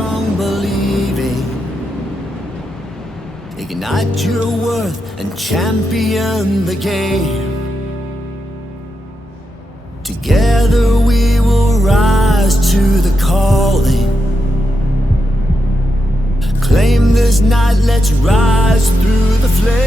strong believing. Ignite your worth and champion the game. Together we will rise to the calling. Claim this night, let's rise through the flames.